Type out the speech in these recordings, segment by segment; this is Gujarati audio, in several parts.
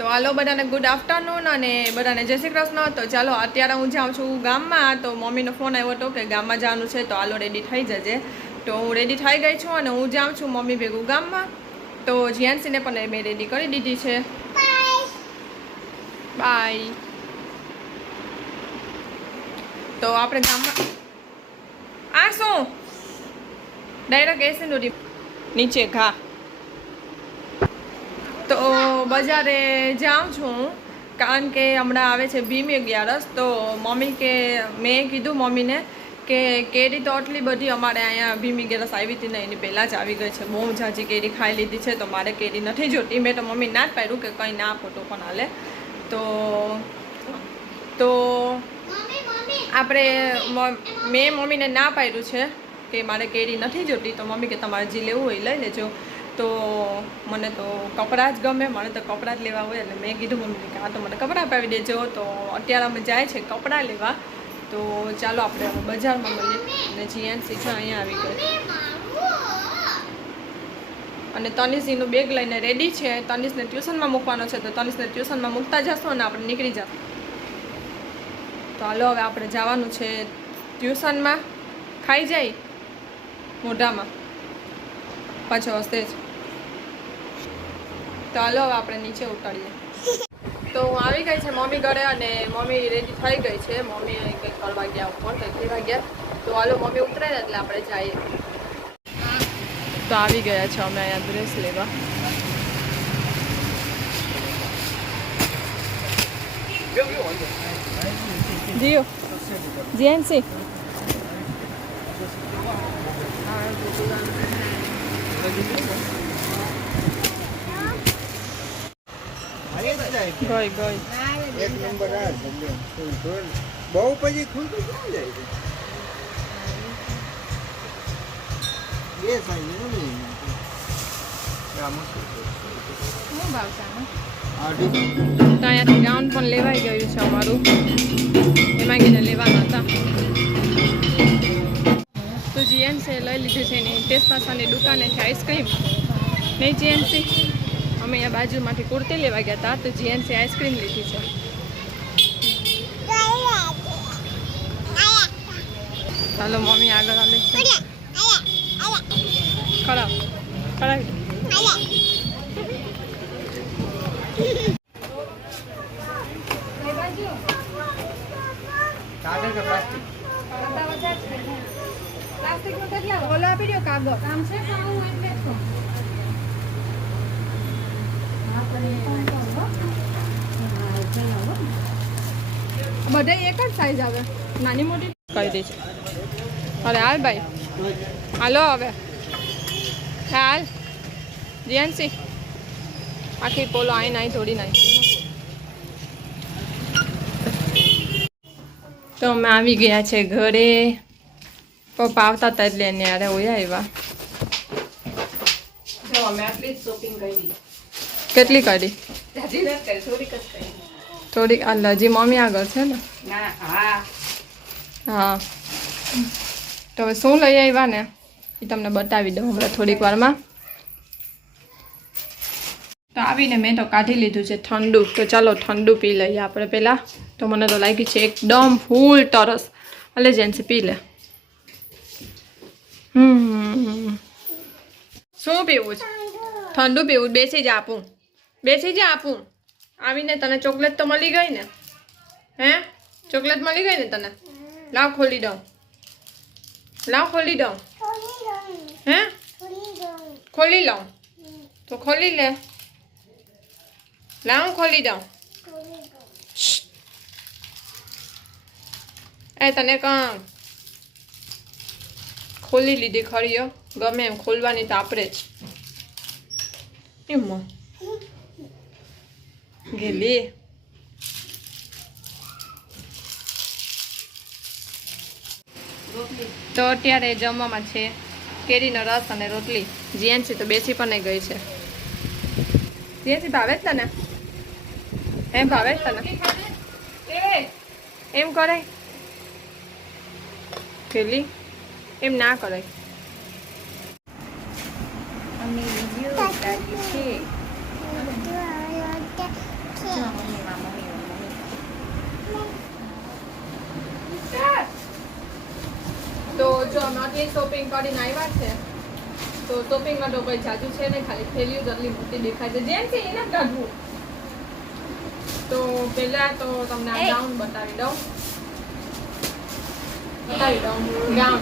તો હાલો બધાને ગુડ આફ્ટરનૂન અને બધાને જય શ્રી કૃષ્ણ. તો ચાલો અત્યારે હું જાઉં છું ગામમાં. તો મમ્મીનો ફોન આવ્યો હતો કે ગામમાં જવાનું છે, તો હાલો રેડી થઈ જજે. તો હું રેડી થઈ ગઈ છું અને હું જાઉં છું મમ્મી ભેગું ગામમાં. તો જીયાનસીને પણ મેં રેડી કરી દીધી છે. બાય. તો આપણે ગામમાં આ શું ડાયરેક્ટ એસી નીચે ઘા. તો બજારે જાઉં છું કારણ કે હમણાં આવે છે ભીમ 11. તો મમ્મી કે મેં કીધું મમ્મીને કે કેરી તો આટલી બધી અમારે અહીંયા ભીમ 11 આવી હતી ને એની પહેલાં જ આવી ગઈ છે. બહુ ઝાઝી કેરી ખાઈ લીધી છે, તો મારે કેરી નથી જોતી. મેં તો મમ્મી ના જ પાડ્યું કે કંઈ ના ફોટો પણ હાલે. તો આપણે મેં મમ્મીને ના પાડ્યું છે કે મારે કેરી નથી જોતી. તો મમ્મી કે તમારે જે લેવું હોય લઈ લેજો. તો મને તો કપડાં જ ગમે, મને તો કપડાં જ લેવા હોય. એટલે મેં કીધું મમ્મીને કે આ તો મને કપડાં અપાવી દેજો. તો અત્યારે અમે જાય છે કપડાં લેવા. તો ચાલો આપણે હવે બજારમાં મળીએ. અને જીયાનસી છે અહીંયા આવી ગઈ અને તનિષનું બેગ લઈને રેડી છે. તનિષને ટ્યુશનમાં મૂકવાનો છે, તો તનિષને ટ્યુશનમાં મૂકતા જશું અને આપણે નીકળી જશું. તો હાલો હવે આપણે જવાનું છે ટ્યુશનમાં. ખાઈ જાય મોઢામાં પાછો હશે જ. તો હાલો હવે આપણે નીચે ઉતારીએ. તો હું આવી ગઈ છે મમ્મી ઘરે અને મમ્મી રેડી થઈ ગઈ છે. મમ્મી કંઈક કરવા ગયા ઉપર, કંઈક લેવા ગયા. તો હાલો મમ્મી ઉતરે ને એટલે આપણે જઈએ. તો આવી ગયા છે અમે અહીંયા ડ્રેસ લેવા. જીઓ જીએનસી ગઈ ગઈ એક નંબર આ બહુ પછી ખુલતું ક્યાં જાય છે? બે સાઈઝ શું ભાવ છે આમાં? તો અહીંયાથી ગાઉન પણ લેવાઈ ગયું છે અમારું. એમાં કીને લેવાના હતા. તો જીએનસી લઈ લીધી છે એની ટેસ્ટમાસાની દુકાનેથી આઈસ્ક્રીમ. નહીં જીએનસી, અમે અહીંયા બાજુમાંથી કુર્તી લેવા ગયા હતા. તો જીએનસી આઈસ્ક્રીમ લીધી છે. ચાલો મમ્મી આગળ આવે છે. ખરાબ ખરાબ. કાગળ કે પ્લાસ્ટિક? પ્લાસ્ટિકનો કેટલા ઓલો આપી દો કાગળ. કામ છે બધા એક જ સાઈઝ આવે, નાની મોટી કરી દે છે. અરે હાલ ભાઈ, હાલો હવે હાલ. જીયાનસી આખી પોલો આઈ નાઈ થોડી નાખી. તો અમે આવી ગયા છે ઘરે. પપ્પા આવતા હતા એટલે એને યારે હોય આવ્યા. જો અમે આટલી જ શોપિંગ કરી. કેટલી કરી? થોડીક આ હજી મમ્મી આગળ છે ને. હા તો હવે શું લઈ આવ્યા ને એ તમને બતાવી દઉં હમણાં થોડીક વારમાં. તો આવીને મેં તો કાઢી લીધું છે ઠંડુ. તો ચાલો ઠંડુ પી લઈએ આપણે પહેલાં. તો મને તો લાગી છે એકદમ ફૂલ તરસ. એટલે જેન્સી પી લે. શું પીવું છે? ઠંડુ પીવું? બેસી જા આપું, બેસી જા આપું. આવીને તને ચોકલેટ તો મળી ગઈ ને? હે ચોકલેટ મળી ગઈ ને તને? લાવ ખોલી દઉં, લાવ ખોલી દઉં. હે ખોલી લઉં? તો ખોલી લે. લાવ ખોલી દઉં. એ તને કામ ખોલી લીધી ખરી. ગમે એમ ખોલવાની તો આપણે જ એમ ગેલી. તો અત્યારે જમવામાં છે કેરીનો રસ અને રોટલી. જીએનસી તો બેસી પણ ગઈ છે. જીએનસી ભાવે જ તને? એમ ભાવે જ તને? એમ કરાય પેલી? એમ ના કરાય. આટલી શોપિંગ કરીને આવ્યા છે તો શોપિંગમાં તો કોઈ જાજુ છે ને, ખાલી થેલીઓ જલ્દી મોટી દેખાય છે. જેમ છે એને જ કાઢવું. તો પહેલા તો તમને આ ગાઉન બતાવી દઉં. ગાઉન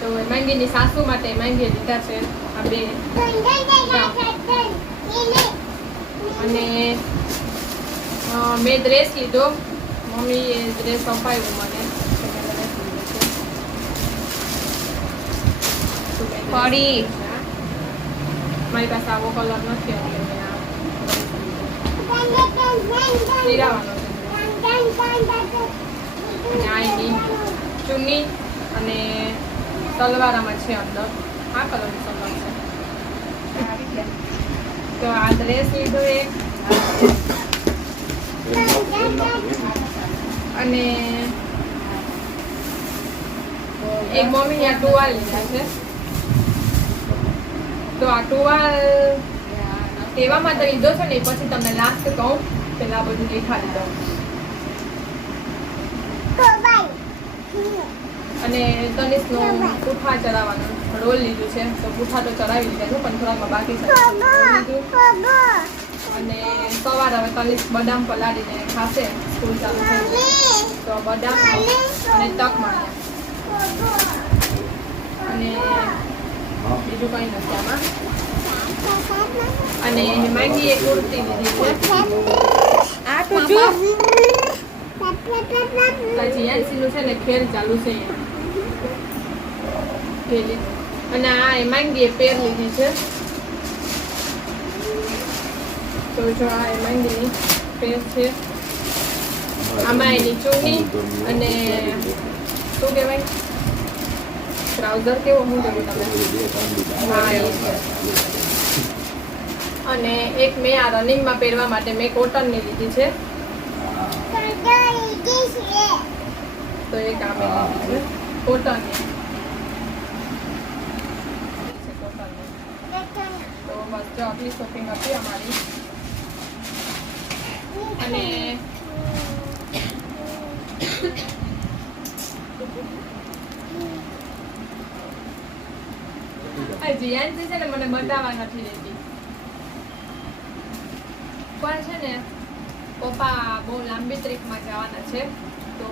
તો માંગીની સાસુ માટે માંગીએ લીધા છે આ બે ગાઉન. અને મેં ડ્રેસ લીધો, મમ્મીએ ડ્રેસ અપાવ્યો મને. પડી મારી પાસે આવો કલર નથી એટલે મેં આ લીરાવાનો છે. અને આ એની ચુન્ની અને સલવાર આમાં છે અંદર. આ કલરની સલવાર છે. તો આ ડ્રેસ લીધો એક, અને એક મમ્મી આ ટુવાલ લીધા છે. તો આ ટુવાલ કેવા માટે લીધો છે ને એ પછી તમને લાસ્ટ કહું, પેલા બધું દેખાડી દઉં. અને તનિષનો પૂઠા ચડાવવાનું રોલ લીધું છે. તો પૂઠા તો ચડાવી લીધા છે પણ થોડામાં બાકી છે. અને સવારે હવે તનિષ બદામ પલાળીને ખાશે, સ્કૂલ ચાલુ થઈ જાય તો બદામ અને તક માણ્યા. અને બીજું કંઈ નથી આમાં. અને માંગી એક કુર્તી લીધી છે. આ તો જો જીયાનસીનું છે ને ખેલ ચાલુ છે પેલી. અને આ માંગીએ પેર લીધી છે. તો જો આ માંગીની પેર છે. આમાં એની ચૂની અને શું કહેવાય ટ્રાઉઝર કેવો હું કરું તમે. હા એ છે. અને એક મેં આ રનિંગમાં પહેરવા માટે મેં કોટનની લીધી છે. તો એક આ મેં લીધી છે કોટનની. તો બસ જો આટલી શોપિંગ હતી અમારી. અને જીયાનસી છે ને મને બતાવવા નથી દેતી. પણ છે ને પપ્પા બહુ લાંબી ટ્રીપમાં જવાના છે તો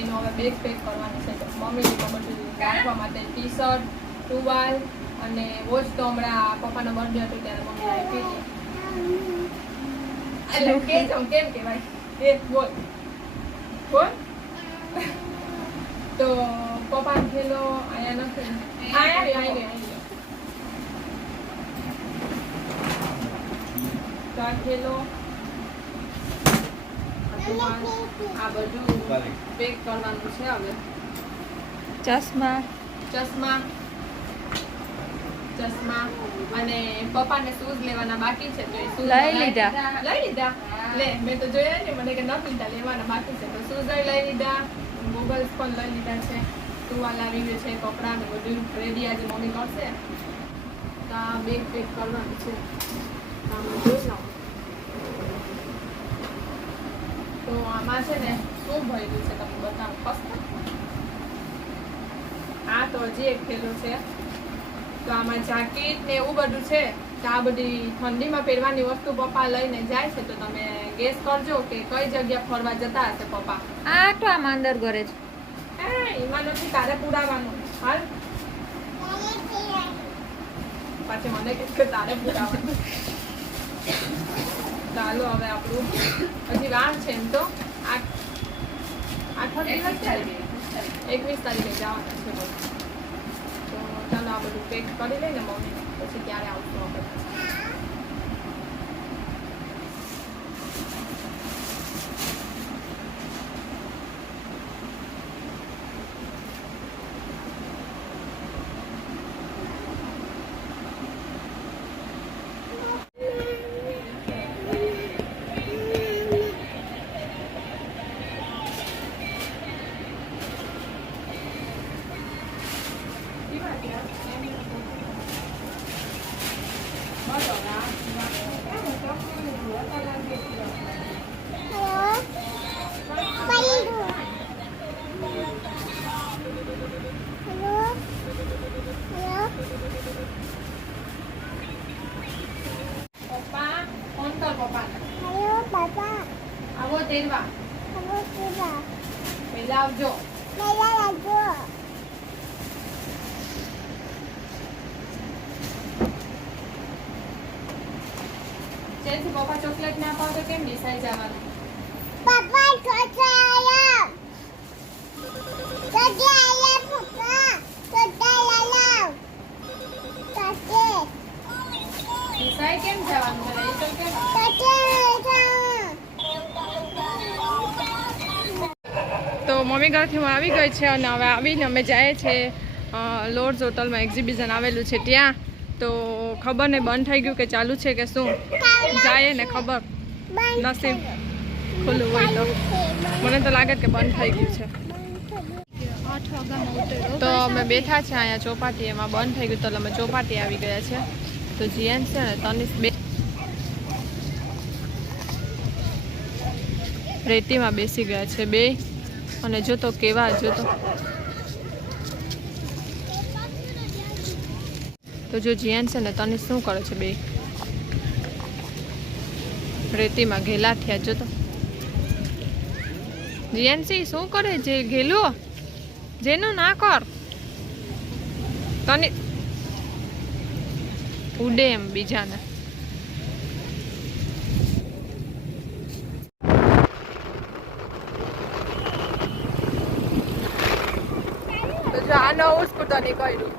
એનો હવે બેગ પેક કરવાનું છે. તો મમ્મીને બધું રાખવા માટે ટી શર્ટ, ટુવાલ અને વોચ તો હમણાં પપ્પાનો બર્થડે હતો ત્યારે મમ્મી આપી હતી. એટલે કેમ કહેવાય એ બોલ બોલ. તો પપ્પાનો થેલો અહીંયા નથી. આવી ગયો. થેલો આ બધું પેક કરવાનું છે. હવે ચશ્મા અને પપ્પાને શૂઝ લેવાના બાકી છે તો એ શૂઝ લઈ લીધા. લે મેં તો જોયા ને મને કે ન લીધા, લેવાના બાકી છે. તો શૂઝ લઈ લીધા, ગોગલ્સ પણ લઈ લીધા છે. ટુવાલ આવી ગયું છે, કપડાં ને બધું રેડી આજે મમ્મી કરશે. તો આ બેગ પેક કરવાનું છે. જોઈ લઉં તો આમાં છે ને શું ભર્યું છે તમને બતાવું. ફસ્ટ આ તો હજી એક થેલો છે. તો આમાં જાકેટ ને એવું બધું છે. તો આ બધી ઠંડીમાં પહેરવાની વસ્તુ પપ્પા લઈને જાય છે. તો તમે ગેસ કરજો કે કઈ જગ્યા ફરવા જતા હશે પપ્પા. આ તો આમાં અંદર ઘરે છે. એમાં નથી, તારે પુરાવાનું. હાલ પાછી મને કે તારે પુરાવાનું. ચાલો હવે આપણું હજી વાર છે એમ તો 8 દિવસ છે. 21 તારીખે જવાના છે બધું. તો ચાલો આ બધું પેક કરી લઈને મમ્મી પછી ક્યારે આવશું આપણે. તેરવા પહેલા આવજો. જેથી પપ્પા ચોકલેટ ના પાવ તો કેમ ડિસાઈ જવાનું? ડિસાઈ કેમ જવાનું છે? એ તો કેમ? તો મમ્મી ઘરથી હું આવી ગઈ છે અને હવે આવીને અમે જઈએ છીએ લોર્ડ્સ હોટલમાં એક્ઝિબિશન આવેલું છે ત્યાં. તો ખબર નહીં બંધ થઈ ગયું કે ચાલુ છે કે શું, જાય ને ખબર, નસીબ ખુલ્લું હોય તો. મને તો લાગે કે બંધ થઈ ગયું છે. 8 વાગ્યામાં ઉતર્યો તો અમે બેઠા છે અહીંયા ચોપાટી, એમાં બંધ થઈ ગયું તો અમે ચોપાટી આવી ગયા છે. તો જીએન છે ને તનિષ બે રેતીમાં બેસી ગયા છે બે, અને જોતો કેવા જોતો. તો જો જીએન છે ને તનિષ શું કરે છે, બે રેતીમાં ઘેલા થયા. જોતો જીએનસી શું કરે છે, ઘેલું જેનું ના કર તને ઉડે એમ બીજાને. તો જો આ નવું સ્કૂટર નીકળ્યું.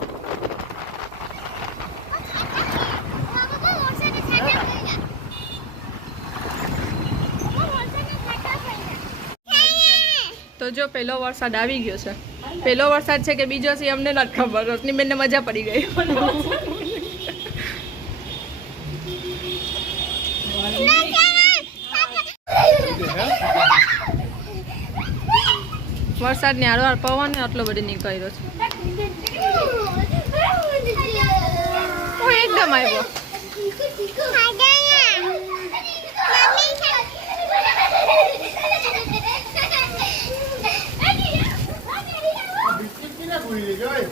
તો જો પહેલો વરસાદ આવી ગયો છે. પહેલો વરસાદ છે કે બીજો છે અમને નથી ખબર. રોશનીબેનને મજા પડી ગઈ. વરસાદની હારવાર પવન આટલો બધો નીકળ્યો છે. એકદમ આવ્યો. ભૂલી ગઈ